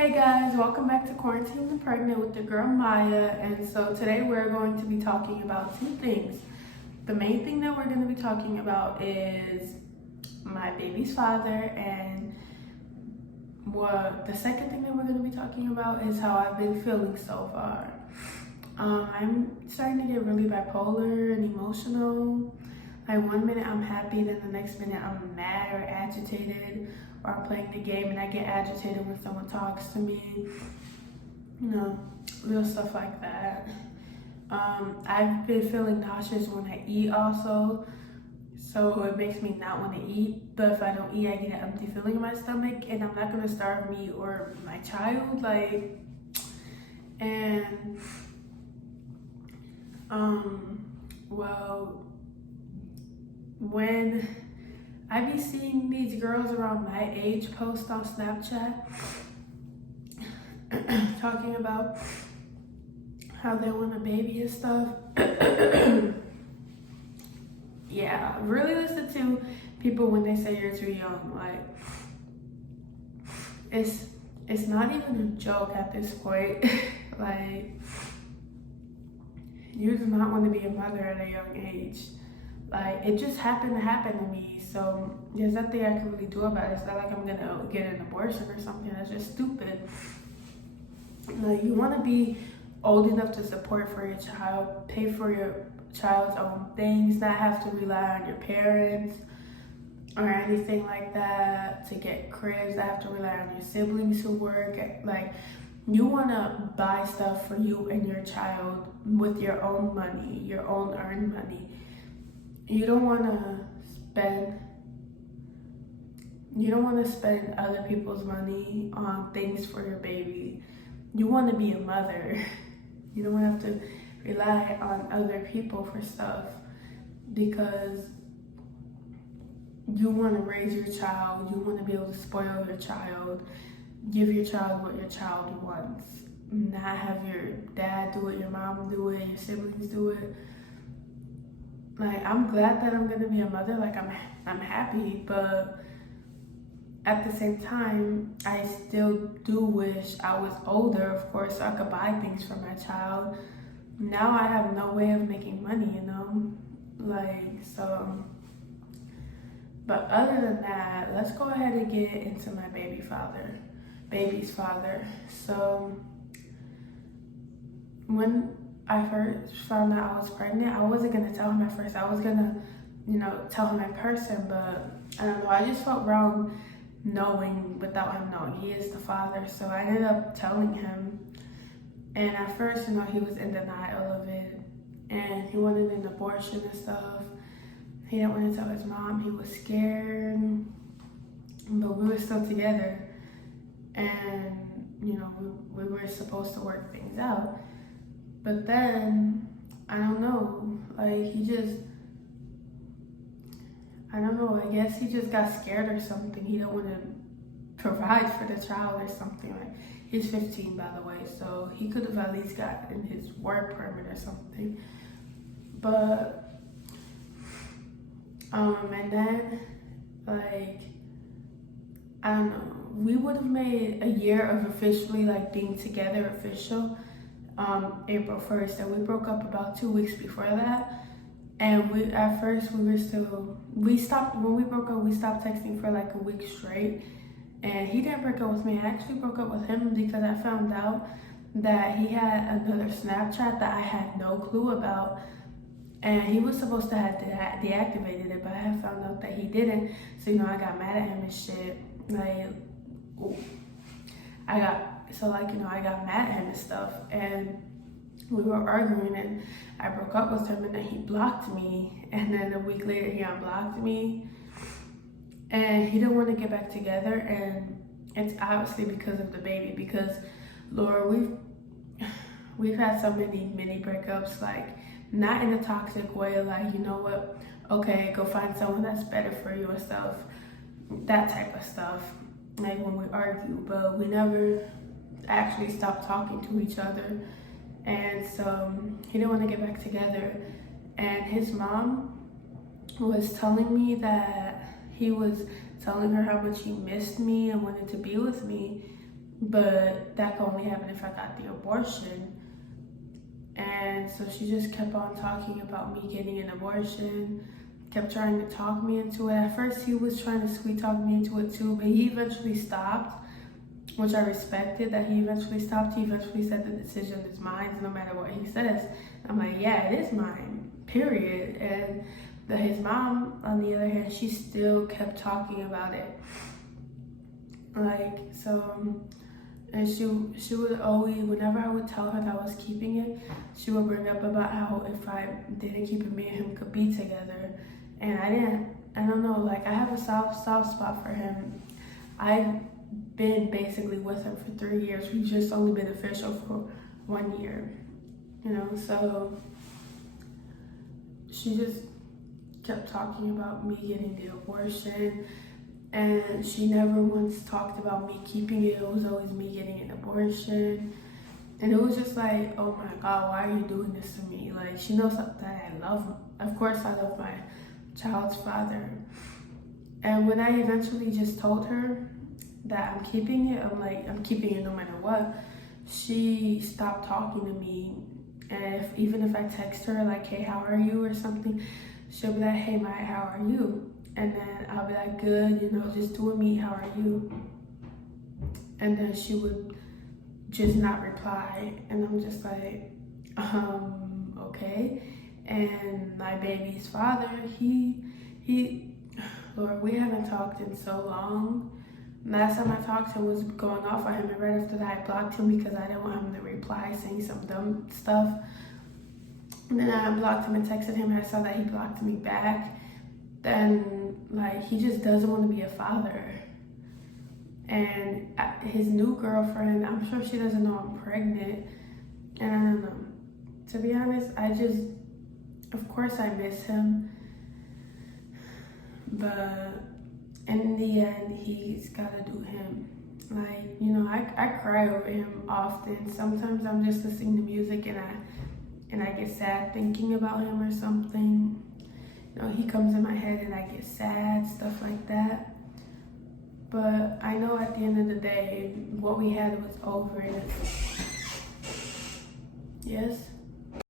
Hey guys, welcome back to Quarantine and Pregnant with the girl Maya. And so today we're going to be talking about two things. The main thing that we're going to be talking about is my baby's father, and the second thing that we're going to be talking about is how I've been feeling so far. I'm starting to get really bipolar and emotional. Like 1 minute I'm happy, then the next minute I'm mad or agitated, or I'm playing the game and I get agitated when someone talks to me. Little stuff like that. I've been feeling nauseous when I eat also, so it makes me not want to eat. But if I don't eat, I get an empty feeling in my stomach, and I'm not gonna starve me or my child. Well, when I be seeing these girls around my age post on Snapchat talking about how they want a baby and stuff. Yeah, really listen to people when they say you're too young. Like, it's not even a joke at this point. Like, you do not want to be a mother at a young age. Like, it just happened to happen to me, so there's nothing I can really do about it. It's not like I'm gonna get an abortion or something. That's just stupid. Like, you want to be old enough to support for your child, pay for your child's own things, not have to rely on your parents or anything like that to get cribs. I have to rely on your siblings who work. Like, you want to buy stuff for you and your child with your own money, your own earned money. You don't want to spend other people's money on things for your baby. You want to be a mother. You don't want to have to rely on other people for stuff, because you want to raise your child. You want to be able to spoil your child, give your child what your child wants, not have your dad do it, your mom do it, your siblings do it. Like, I'm glad that I'm gonna be a mother. Like, I'm happy, but at the same time, I still do wish I was older, of course, so I could buy things for my child. Now I have no way of making money, But other than that, let's go ahead and get into my baby's father. So when I first found out I was pregnant, I wasn't gonna tell him at first. I was gonna, tell him in person, but I don't know. I just felt wrong knowing without him knowing. He is the father, so I ended up telling him. And at first, he was in denial of it, and he wanted an abortion and stuff. He didn't want to tell his mom. He was scared, but we were still together, and we were supposed to work things out. But then, I don't know, like, I don't know, I guess he just got scared or something. He don't want to provide for the child or something. Like, he's 15, by the way, so he could have at least gotten his work permit or something. But, and then, like, I don't know, we would have made a year of officially, like, being together official, April 1st, and we broke up about 2 weeks before that. And at first when we broke up, we stopped texting for like a week straight. And he didn't break up with me. I actually broke up with him because I found out that he had another Snapchat that I had no clue about. And he was supposed to have deactivated it, but I had found out that he didn't. So, I got mad at him and shit. I got mad at him and stuff. And we were arguing, and I broke up with him, and then he blocked me. And then a week later, he unblocked me. And he didn't want to get back together. And it's obviously because of the baby. Because, Lord, we've had so many mini breakups, like, not in a toxic way, like, you know what, okay, go find someone that's better for you and stuff, that type of stuff, like when we argue, but we never actually stopped talking to each other. And so he didn't want to get back together. And his mom was telling me that he was telling her how much he missed me and wanted to be with me. but that could only happen if I got the abortion. And so she just kept on talking about me getting an abortion, kept trying to talk me into it. At first, he was trying to sweet talk me into it too, but he eventually stopped, which I respected that he eventually stopped. He eventually said the decision is mine, no matter what he says. I'm like, yeah, it is mine, period. And his mom, on the other hand, she still kept talking about it. Like, so, and she would always, whenever I would tell her that I was keeping it, she would bring up about how if I didn't keep it, me and him could be together. And I don't know, like, I have a soft spot for him. I've been basically with him for 3 years. We've just only been official for 1 year, you know. So she just kept talking about me getting the abortion, and she never once talked about me keeping it. It was always me getting an abortion. And it was just like, oh my God, why are you doing this to me? Like, she knows that I love him. Of course I love my child's father. And when I eventually just told her that I'm keeping it, I'm like, I'm keeping it no matter what, she stopped talking to me. And even if I text her like, hey, how are you, or something, she'll be like, hey, Maya, how are you? And then I'll be like, good, you know, just doing me, how are you? And then she would just not reply. And I'm just like, okay. And my baby's father, he, Lord, we haven't talked in so long. Last time I talked to him was going off on him, and right after that I blocked him because I didn't want him to reply saying some dumb stuff. And then I unblocked him and texted him, and I saw that he blocked me back. Then, like, he just doesn't want to be a father. And his new girlfriend, I'm sure she doesn't know I'm pregnant. And I don't know. To be honest, of course I miss him. But in the end, he's got to do him. Like, you know, I cry over him often. Sometimes I'm just listening to music and I get sad thinking about him or something. You know, he comes in my head and I get sad, stuff like that. But I know at the end of the day, what we had was over. Yes?